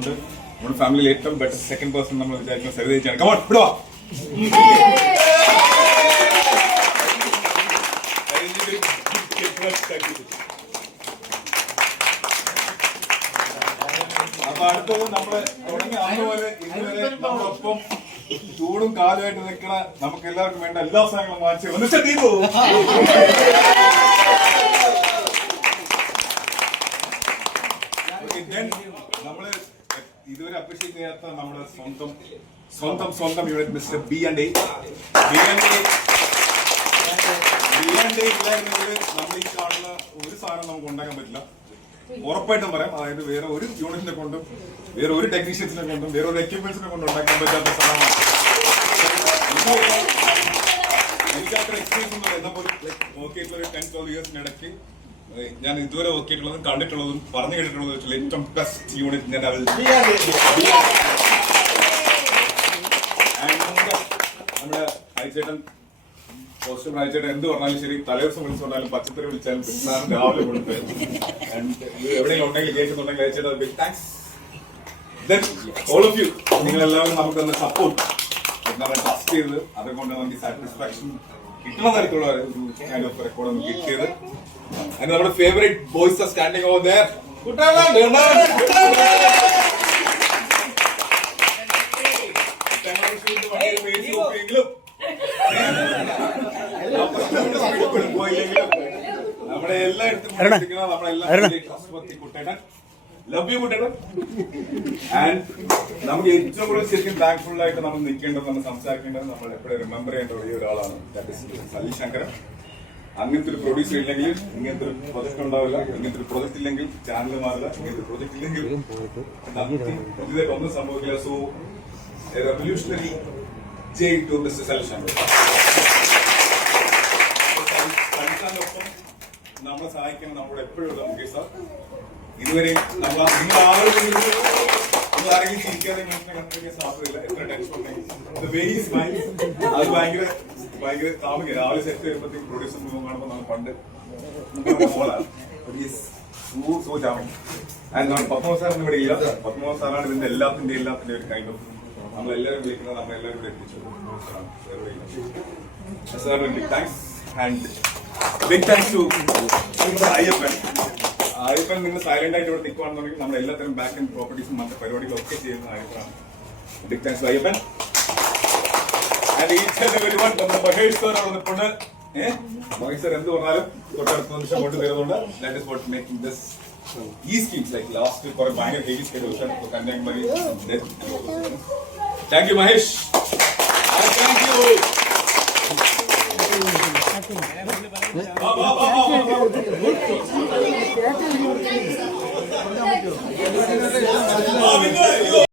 അതുകൊണ്ട് നമ്മുടെ ഫാമിലിയിൽ ഏറ്റവും ബെറ്റർ സെക്കൻഡ് പേഴ്സൺ നമ്മൾ വിചാരിക്കുന്ന സരിത ചേച്ചിയാണ്. കമോൺ വിടുവാ. അപ്പൊ അടുത്തത് നമ്മള് തുടങ്ങി അതുപോലെ ഇതുവരെ നമ്മളൊപ്പം ചൂടും കാലുമായിട്ട് നിൽക്കണ നമുക്ക് എല്ലാവർക്കും വേണ്ട എല്ലാ സാധനങ്ങളും വാങ്ങിച്ചു നമ്മള് ഇതുവരെ അപ്രീഷിയേറ്റ് ചെയ്യാത്ത നമ്മുടെ സ്വന്തം യൂണിറ്റ് മിസ്റ്റർ B&A ഇല്ലായിരുന്നെങ്കിൽ നമ്മൾ ഈ കാണുന്ന ഒരു സാധനം നമുക്ക് ഉണ്ടാക്കാൻ പറ്റില്ല. ഉറപ്പായിട്ടും പറയാം. അതായത് വേറെ ഒരു യൂണിറ്റിനെ കൊണ്ടും വേറെ ഒരു ടെക്നീഷ്യൻസിനെ കൊണ്ടും വേറെ ഒരു എക്യുപ്മെന്റ്സിനെ കൊണ്ടും ഉണ്ടാക്കാൻ പറ്റാത്ത സാധനമാണ്. എനിക്ക് അത്ര എക്സ്പീരിയൻസ് ഒന്നും എന്നാൽ പോലും നോക്കിയിട്ടുള്ള ഒരു 10-12 ഇയേഴ്സിനിടയ്ക്ക് ഞാൻ ഇതുവരെ വർക്ക് ചെയ്തിട്ടുള്ളതും കണ്ടിട്ടുള്ളതും പറഞ്ഞു കേട്ടിട്ടുള്ളതും വെച്ചാൽ ഏറ്റവും ബെസ്റ്റ് യൂണിറ്റ് ഞാൻ നമ്മുടെ അയച്ചേട്ടൻ പോസ്റ്റർ അയച്ചേട്ടൻ എന്ത് പറഞ്ഞാലും ശരി, തലേദിവസം വിളിച്ചു പറഞ്ഞാലും പച്ചക്കറി വിളിച്ചാലും രാവിലെ കൊണ്ടുപോയി എവിടെയെങ്കിലും ഉണ്ടെങ്കിൽ കേൾക്കുന്നുണ്ടെങ്കിൽ അയച്ചേട്ടൻ big thanks. Then all of you, നിങ്ങളെല്ലാവരും നമുക്ക് തന്നെ സപ്പോർട്ട് ട്രസ്റ്റ് ചെയ്ത് അതുകൊണ്ട് നമുക്ക് സാറ്റിസ്ഫാക്ഷൻ കിട്ടുന്ന തരത്തിലുള്ള ഒരു റെക്കോർഡ് നമുക്ക് കിട്ടിയത്. And our favorite boys are standing over there. നമ്മുടെ എല്ലായിടത്തും ലവ് യു കുട്ടേട്ടൻ. ആൻഡ് നമുക്ക് ഏറ്റവും കൂടുതൽ ശരിക്കും താങ്ക്ഫുൾ ആയിട്ട് നമ്മൾ നിൽക്കേണ്ടത്, നമ്മൾ സംസാരിക്കേണ്ടത്, നമ്മൾ എപ്പോഴും റിമെമ്പർ ചെയ്യേണ്ട ഒരേ ഒരാളാണ് സലി ശങ്കരൻ. അങ്ങനത്തെ ഒരു പ്രൊഡ്യൂസർ ഇല്ലെങ്കിൽ ഇങ്ങനത്തെ ഒരു പ്രൊജക്ട് ഉണ്ടാവില്ല. ഇങ്ങനത്തെ ഒരു പ്രൊജക്ട് ഇല്ലെങ്കിൽ ചാനൽ മാറില്ല. ഇങ്ങനത്തെ ഒരു പ്രൊജക്ട് ഇല്ലെങ്കിൽ ഇതായിട്ട് ഒന്നും സംഭവിക്കില്ല. സോ റെവല്യൂഷണറി ജയ് ടു മിസ്റ്റർ സലിശാന്റെ ഒപ്പം നമ്മളെ സഹായിക്കാൻ നമ്മളോട് എപ്പോഴും മുകേഷ് സാർ. ഇതുവരെ നമ്മൾ ആരെങ്കിലും ചിരിക്കാതെ കണ്ടിരിക്കാൻ സാധ്യതയില്ല. എത്ര ടെൻഷൻ ഉണ്ടെങ്കിൽ അത് ഭയങ്കര താമസിക്കുക. രാവിലെ സെറ്റ് വരുമ്പോഴത്തേക്ക് പ്രൊഡ്യൂസർ മുഖം കാണുമ്പോൾ നമ്മൾ പണ്ട് സോ ചാമിങ്. ആൻഡ് പത്മനാഭ സാറിന് ഇവിടെ ഇല്ല. പത്മനാഭ സാറാണ് ഇതിന്റെ എല്ലാത്തിന്റെ ഒരു കൈൻഡ് ഓഫ് നമ്മളെല്ലാവരും വിളിക്കുന്നത്. നമ്മളെല്ലാവരും ഇവിടെ എത്തിച്ചു സാറിന് big thanks. And big thanks to Ayyappan. നിങ്ങൾ സൈലന്റ് ആയിട്ട് ഇവിടെ നിൽക്കുകയാണെന്നുണ്ടെങ്കിൽ നമ്മൾ എല്ലാത്തരം ബാക്ക് ആൻഡ് പ്രോപ്പർട്ടീസും മറ്റു പരിപാടികളും ഒക്കെ ചെയ്യുന്ന അയ്യപ്പനാണ്. Big thanks to Ayyappan. നമ്മുടെ മഹേഷ് സാർ അവിടെ നിൽപ്പുണ്ട്. മഹേഷ് സാർ എന്ത് പറഞ്ഞാലും തൊട്ടടുത്ത നിമിഷം കൊണ്ട് തരുന്നുണ്ട്. That is what making this ഈ സ്കീംസ് ലൈക്ക് ലാസ്റ്റ് കുറെ ഭയങ്കര heavy scheme Kanyakumari. Thank you Mahesh. Thank you.